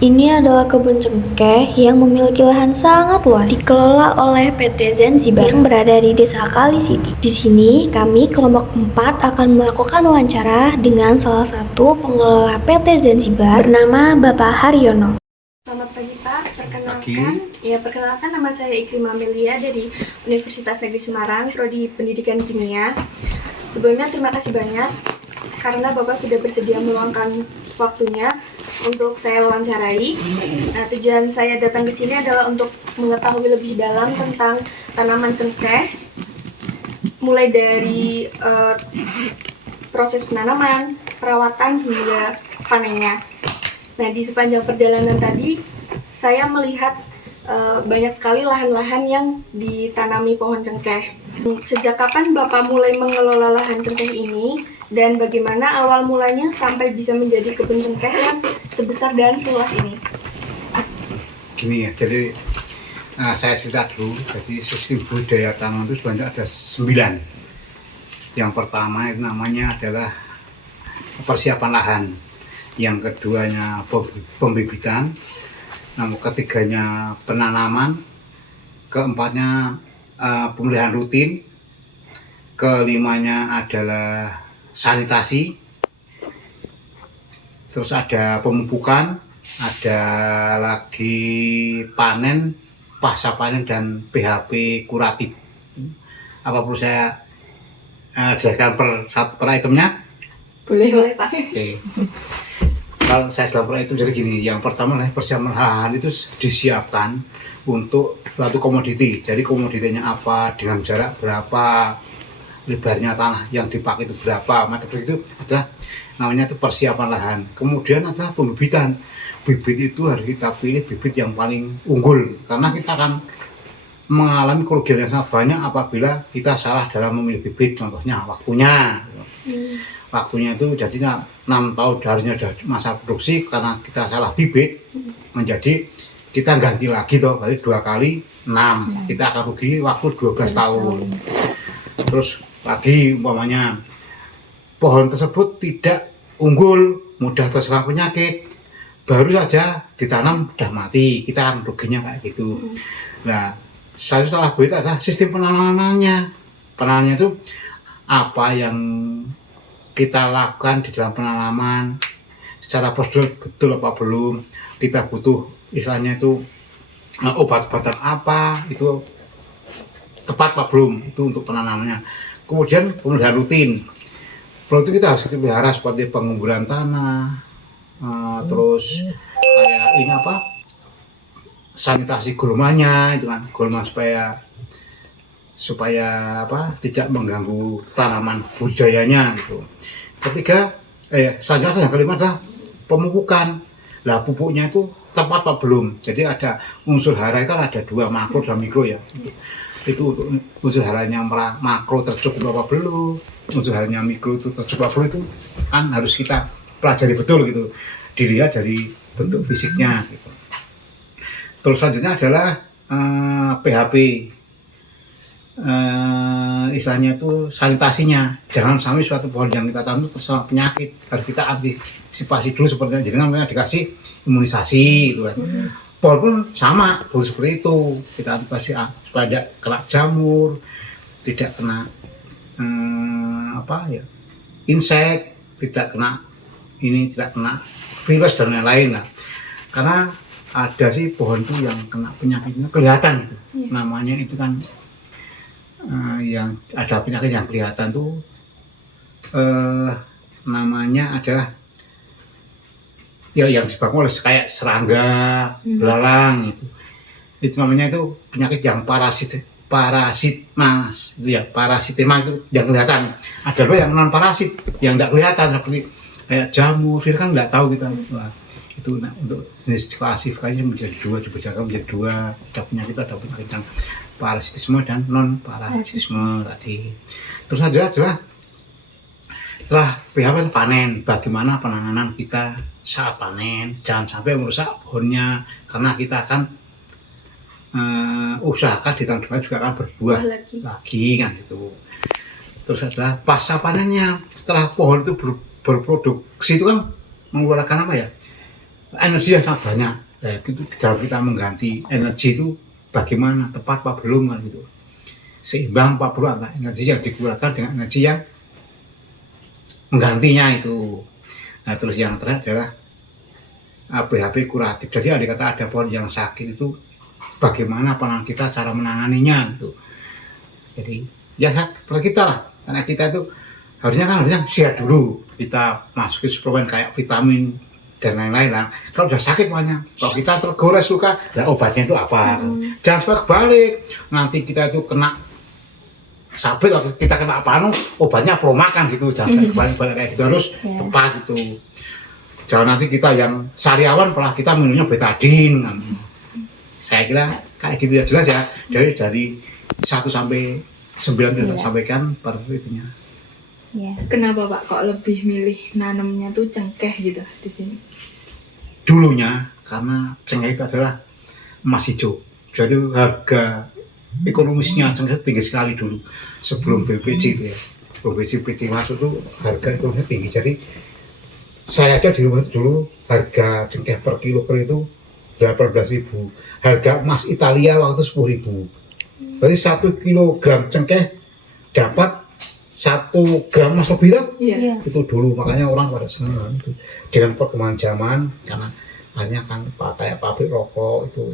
Ini adalah kebun cengkeh yang memiliki lahan sangat luas, dikelola oleh PT Zanzibar yang berada di Desa Kali Sidi. Di sini, kami kelompok 4 akan melakukan wawancara dengan salah satu pengelola PT Zanzibar bernama Bapak Haryono. Selamat pagi Pak, perkenalkan nama saya Iklim Amelia dari Universitas Negeri Semarang, Prodi Pendidikan Kimia. Sebelumnya terima kasih banyak karena Bapak sudah bersedia meluangkan waktunya untuk saya wawancarai. Nah, tujuan saya datang ke sini adalah untuk mengetahui lebih dalam tentang tanaman cengkeh, mulai dari proses penanaman, perawatan hingga panennya. Nah, di sepanjang perjalanan tadi saya melihat banyak sekali lahan-lahan yang ditanami pohon cengkeh. Sejak kapan Bapak mulai mengelola lahan cengkeh ini? Dan bagaimana awal mulanya sampai bisa menjadi kebun cengkeh yang sebesar dan seluas ini? Gini ya, jadi saya cerita dulu. Jadi sistem budidaya tanaman itu sebanyak ada 9. Yang pertama itu namanya adalah persiapan lahan. Yang keduanya pembibitan. Namun ketiganya penanaman. Keempatnya pemeliharaan rutin. Kelimanya adalah sanitasi, terus ada pemupukan, ada lagi panen, pasca panen, dan PHP kuratif. Apa perlu saya jelaskan per itemnya? Boleh Pak. Oke. Kalau saya jelaskan per item, jadi gini, yang pertama adalah persiapan lahan itu disiapkan untuk suatu komoditi. Jadi komoditinya apa, dengan jarak berapa, lebarnya tanah yang dipakai itu berapa, meter itu adalah namanya itu persiapan lahan. Kemudian adalah pembibitan. Bibit itu harus kita pilih bibit yang paling unggul, karena kita akan mengalami kerugian yang sangat banyak apabila kita salah dalam memilih bibit. Contohnya waktunya itu jadinya 6 tahun harusnya ada masa produksi, karena kita salah bibit menjadi kita ganti lagi toh, berarti 2 kali 6, kita akan rugi waktu 12 tahun. Terus lagi umpamanya pohon tersebut tidak unggul, mudah terserang penyakit, baru saja ditanam sudah mati, kita akan ruginya kayak gitu. Nah, setelah itu adalah sistem penanamannya. Penanamannya itu apa yang kita lakukan di dalam penanaman, secara prosedur betul apa belum, kita butuh istilahnya itu obat-obatan apa, itu tepat apa belum, itu untuk penanamannya. Kemudian pemeliharaan rutin. Itu kita harus pelihara seperti pengumburan tanah, terus kayak ini apa, sanitasi gulmanya, itu kan gulma supaya apa, tidak mengganggu tanaman budidayanya gitu. Selanjutnya yang kelima adalah pemupukan. Lah pupuknya itu tepat apa belum. Jadi ada unsur hara itu kan ada 2, makro dan mikro ya. Itu untuk unsur haranya makro tercukup apa belum, unsur haranya mikro itu tercukup apa belum, itu kan harus kita pelajari betul gitu, dilihat dari bentuk fisiknya gitu. Terus selanjutnya adalah PHP, istilahnya itu sanitasinya. Jangan sampai suatu pohon yang kita tanam itu terserang penyakit, harus kita antisipasi dulu seperti itu. Jadi namanya dikasih imunisasi gitu kan. Pohon pun sama, seperti itu, kita antisipasi supaya tidak kena jamur, tidak kena insek, tidak kena virus dan lain-lain lah. Karena ada sih pohon itu yang kena penyakitnya kelihatan gitu. Namanya itu kan yang ada penyakit yang kelihatan tuh namanya adalah ya yang disebabkan oleh kayak serangga, belalang gitu. Itu namanya itu penyakit yang parasitmas itu ya, parasitema itu yang kelihatan. Ada loh yang non parasit yang tidak kelihatan, seperti kayak jamur, virus kan nggak tahu kita. Nah, itu untuk jenis klasifikasinya menjadi 2, dibedakan menjadi 2. Ada penyakit yang parasitisme dan non parasitisme tadi. Terus adalah setelah PHP panen, bagaimana penanganan kita saat panen, jangan sampai merusak pohonnya, karena kita akan usahakan di tahun depan juga akan berbuah lagi kan itu. Terus adalah pasca panennya, setelah pohon itu berproduksi itu kan mengeluarkan apa ya, energi yang sangat banyak. Nah, itu kalau kita mengganti energi itu bagaimana, tepat apa belum kan gitu. Seimbang apa belum antara energi yang dikeluarkan dengan energi yang menggantinya itu. Nah, terus yang terakhir adalah BHP kuratif. Jadi ada kata ada pohon yang sakit itu bagaimana pandangan kita cara menanganinya gitu. Jadi ya kalau kita lah, karena kita itu harusnya sehat dulu, kita masukin suplemen kayak vitamin dan lain-lain lah. Kalau udah sakit makanya, kalau kita tergores luka, lah obatnya itu apa? Jangan sampai kebalik, nanti kita itu kena sabit atau kita kena apa obatnya promakan gitu. Jangan sampai kebalik kayak gitu, harus tepat gitu. Jangan nanti kita yang sariawan malah kita minumnya betadin. Saya kira kayak gitu ya, jelas ya. Dari 1 sampai 9 kita sampaikan per itunya. Ya. Kenapa Pak kok lebih milih nanamnya tuh cengkeh gitu di sini? Dulunya karena cengkeh itu adalah emas hijau. Jadi harga ekonomisnya cengkeh tinggi sekali dulu sebelum BPC itu ya. Sebelum BPC masuk tuh harga ekonomisnya tinggi. Jadi saya aja di rumah dulu harga cengkeh per kilo itu 18.000. Harga emas Italia waktu 10.000. Berarti 1 kilogram cengkeh dapat 1 gram emas lebih kan? Iya. Itu dulu, makanya orang pada senang itu. Dengan perkembangan zaman, karena banyak kan kayak pabrik rokok itu.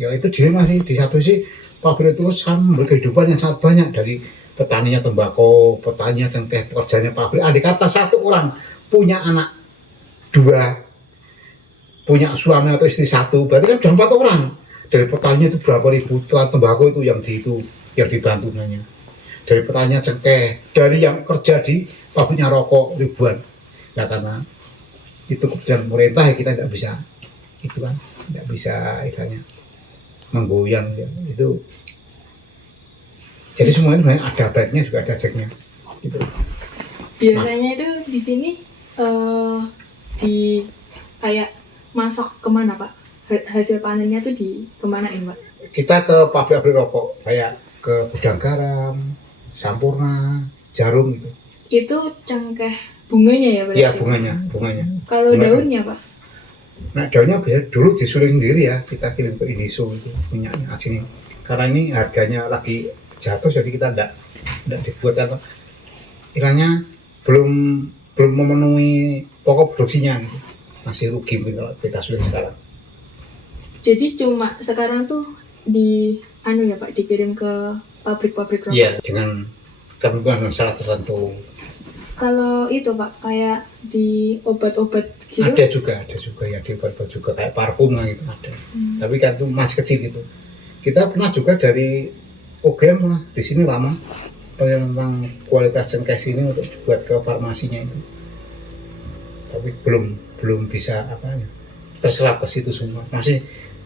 Ya itu dia masih di satu sisi pabrik itu memberi kehidupan yang sangat banyak, dari petaninya tembakau, petaninya cengkeh, pekerjanya pabrik. Andai kata satu orang punya anak 2, punya suami atau istri 1, berarti kan sudah 4 orang. Dari petaninya itu berapa ribu tembakau itu yang dibantu nanya. Dari petaninya cengkeh, dari yang kerja di pabriknya rokok ribuan. Nah karena itu kebijakan pemerintah ya kita tidak bisa itu kan, tidak bisa istilahnya menggoyang ya. Itu jadi semuanya sebenarnya ada baiknya juga ada jeleknya gitu. Biasanya itu di sini di kayak masak kemana Pak? Hasil panennya tuh di kemanain Pak? Kita ke pabrik rokok kayak ke gudang garam, Sampurna, Jarum gitu. Itu cengkeh bunganya ya Pak? Iya bunganya. Kalau daunnya Pak? Nah daunnya biar dulu disuling sendiri ya, kita kirim ke Indiso itu minyaknya asini. Karena ini harganya lagi jatuh jadi kita tidak dibuat karena kiranya belum memenuhi pokok produksinya gitu. Masih rugi mungkin kalau kita suling sekarang. Jadi cuma sekarang tuh ya Pak, dikirim ke pabrik-pabrik rokok? Iya, dengan ketentuan syarat tertentu. Kalau itu Pak, kayak di obat-obat gitu? Ada juga ya di obat-obat juga kayak parfum lah gitu ada. Tapi kan itu masih kecil gitu. Kita pernah juga dari OGM lah di sini lama tentang kualitas cengkeh sini untuk dibuat ke farmasinya itu. Tapi belum bisa terserap ke situ semua. Masih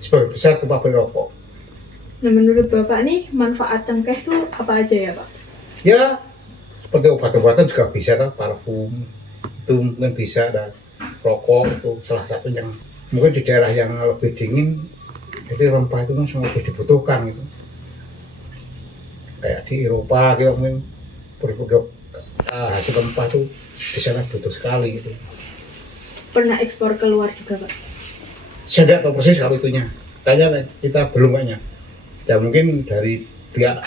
sebagai besar ke pabrik rokok. Nah menurut Bapak nih manfaat cengkeh tuh apa aja ya Pak? Ya seperti obat-obatan juga bisa kan, parfum itu mungkin bisa, dan rokok itu salah satu yang mungkin di daerah yang lebih dingin jadi rempah itu kan sangat lebih dibutuhkan gitu. Kayak di Eropa kita mungkin berproduk hasil rempah itu di sana butuh sekali gitu. Pernah ekspor keluar juga Pak? Saya tidak tahu persis kalau itunya, kayaknya kita belum kayaknya. Ya mungkin dari pihak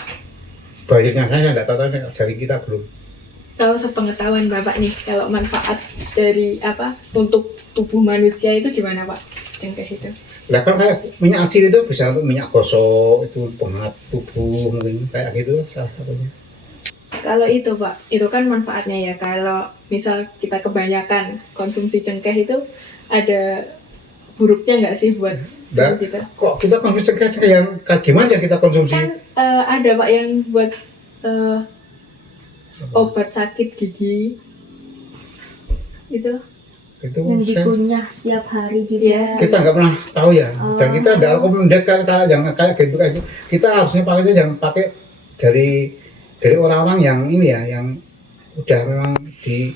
bayarnya saya tidak tahu, dari kita belum. Tahu sepengetahuan Bapak nih, kalau manfaat dari untuk tubuh manusia itu gimana Pak? Cengkeh itu? Nah kan kayak minyak atsiri itu bisa untuk minyak gosok, itu penghangat tubuh mungkin kayak gitu salah satunya. Kalau itu Pak, itu kan manfaatnya ya. Kalau misal kita kebanyakan konsumsi cengkeh itu ada buruknya nggak sih buat Nah, kita? kok kita konsumsi cengkeh yang gimana ya kita konsumsi? Kan ada Pak yang buat obat sakit gigi itu. Itu yang dikunyah setiap hari juga. Iya. kita nggak pernah tahu ya, dan kita tidak rekomendasi yang kayak gitu. Kita harusnya pakainya jangan pakai dari orang-orang yang ini ya, yang udah memang di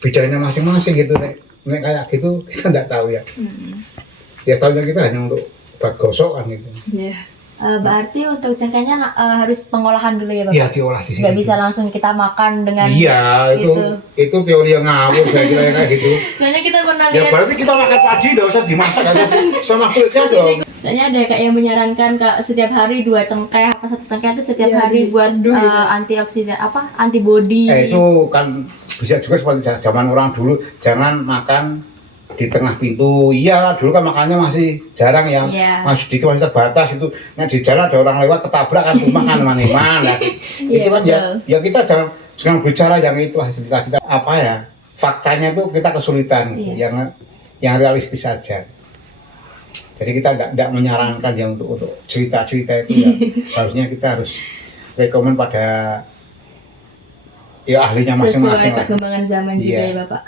bidangnya masing-masing gitu. Nek kayak gitu kita tidak tahu ya. Ya tahunya kita hanya untuk obat gosokan gitu. Iya. Berarti untuk cengkehnya harus pengolahan dulu ya Bapak? Iya, diolah di sini. Nggak bisa langsung kita makan dengan Iya, itu teori yang ngawur saya kira kayak gitu. Soalnya kita pernah Ya lihat, berarti kita makan padi enggak usah dimasak kan sama kulitnya dong. soalnya ada kayak yang menyarankan setiap hari 2 cengkeh apa 1 cengkeh itu setiap Iya, hari buat diseduh gitu. antioksidan apa antibody. Itu kan bisa juga seperti zaman orang dulu, jangan makan di tengah pintu. Iya, dulu kan makannya masih jarang yang Iya. masih dikit, masih terbatas itu. Nah di jalan ada orang lewat ketabrak kan rumah kan mana-mana. Iya, Itu kan betul. ya kita jangan bicara yang itu hasil kita apa ya. Faktanya itu kita kesulitan gitu, Iya. yang realistis saja. Jadi kita tidak menyarankan yang untuk cerita-cerita itu ya. Harusnya kita harus rekomen pada ya ahlinya Sesuai masing-masing lah. perkembangan zaman juga Iya. ya Bapak.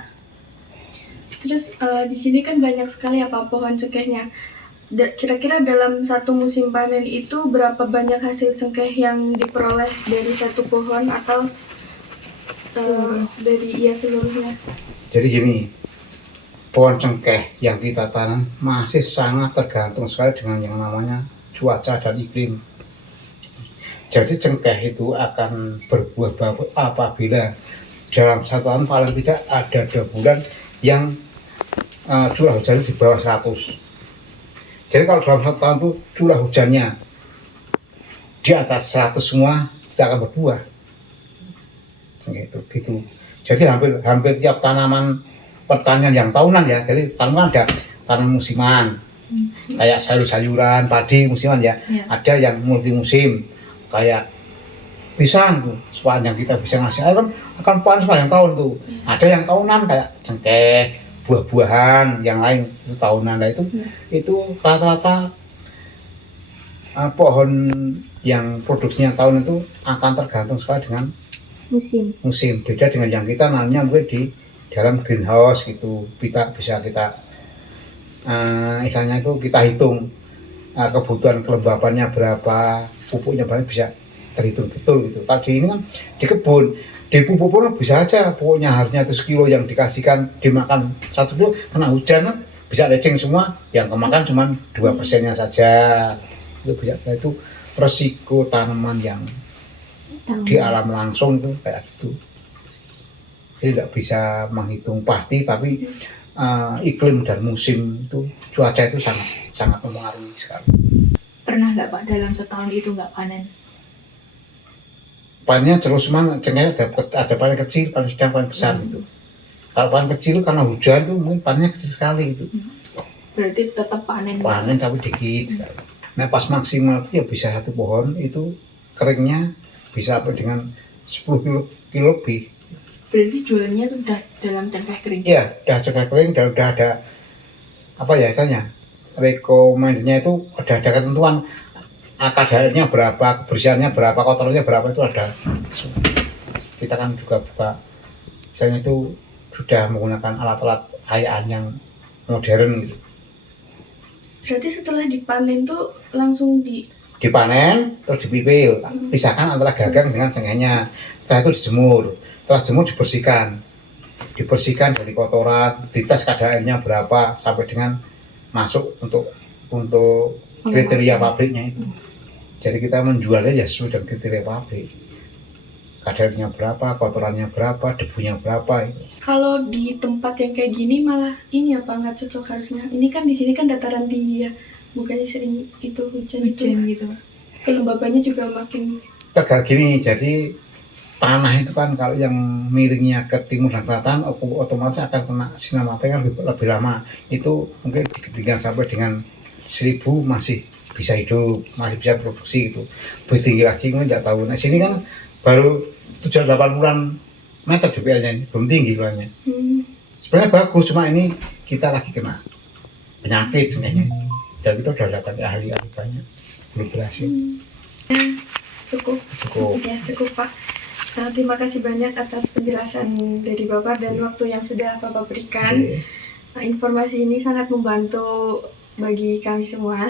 Terus di sini kan banyak sekali apa pohon cengkehnya. Kira-kira dalam satu musim panen itu berapa banyak hasil cengkeh yang diperoleh dari satu pohon atau dari seluruhnya? Jadi gini, pohon cengkeh yang kita tanam masih sangat tergantung sekali dengan yang namanya cuaca dan iklim. Jadi cengkeh itu akan berbuah apabila dalam 1 tahun paling tidak ada 2 bulan yang curah hujan di bawah 100. Jadi kalau dalam 1 tahun itu curah hujannya di atas 100 semua, tidak akan berbuah. Gitu. Jadi hampir tiap tanaman pertanian yang tahunan ya, jadi tanaman ada tanaman musiman, kayak sayur-sayuran, padi musiman ya, ada yang multi musim, kayak pisang tuh, sepanjang kita bisa ngasih air akan panen sepanjang tahun tuh. Ada yang tahunan kayak cengkeh, buah-buahan, yang lain itu tahunan. Nah itu rata-rata pohon yang produksinya tahun itu akan tergantung sekali dengan musim. Beda dengan yang kita nanamnya mungkin di dalam greenhouse gitu, kita bisa kita istilahnya itu kita hitung kebutuhan kelembabannya berapa, pupuknya berapa, bisa terhitung betul gitu. Kalau di ini kan di kebun, di pupuk pun bisa aja pupuknya harusnya itu sekilo yang dikasihkan dimakan 1 kilo, kena hujan kan bisa leceng semua, yang kemakan cuma 2%-nya saja. Itu bisa, itu resiko tanaman yang di alam langsung itu kayak gitu. Jadi tidak bisa menghitung pasti, tapi iklim dan musim itu, cuaca itu sangat mempengaruhi sekali. Pernah nggak Pak dalam setahun itu nggak panen? Panennya terus mana, cengkehnya ada panen kecil, panen sedang, panen besar gitu. Kalau panen kecil karena hujan itu mungkin panennya kecil sekali gitu. Berarti tetap panen. Panen tapi dikit sekali. Nah pas maksimal itu ya bisa 1 pohon itu keringnya bisa sampai dengan 10 kilo lebih. Berarti jualnya tuh udah dalam cengkeh kering. Iya, udah cengkeh kering dan udah ada apa ya katanya, rekomendasinya itu ada ketentuan kadarnya berapa, kebersihannya berapa, kotorannya berapa, itu ada. Kita kan juga buka, misalnya itu sudah menggunakan alat-alat ayaan yang modern gitu. Berarti setelah dipanen tuh langsung Dipanen terus dipipil, pisahkan antara gagang dengan cengkehnya. Setelah itu dijemur, setelah jemur dibersihkan dari kotoran, dites kadar airnya berapa sampai dengan masuk untuk kriteria pabriknya itu. Jadi kita menjualnya ya sesuai dengan kriteria pabrik, kadarnya berapa, kotorannya berapa, debunya berapa itu. Kalau di tempat yang kayak gini malah ini apa nggak cocok harusnya. Ini kan di sini kan dataran tinggi ya, bukannya sering itu hujan gitu. Kelembabannya juga makin Tegal gini, jadi tanah itu kan kalau yang miringnya ke timur dan selatan otomatis akan kena sinar matahari kan lebih lama. Itu mungkin ketinggian sampai dengan 1000 masih bisa hidup, masih bisa produksi gitu. Lebih tinggi lagi kan nggak tahu. Nah sini kan baru 780-an meter DPL-nya ini, belum tinggi banyak. Sebenarnya bagus, cuma ini kita lagi kena penyakit sebenarnya. Dan kita udah datang ahli-ahli banyak, belum berhasil. cukup. Ya, cukup Pak. Terima kasih banyak atas penjelasan dari Bapak dan waktu yang sudah Bapak berikan. Informasi ini sangat membantu bagi kami semua.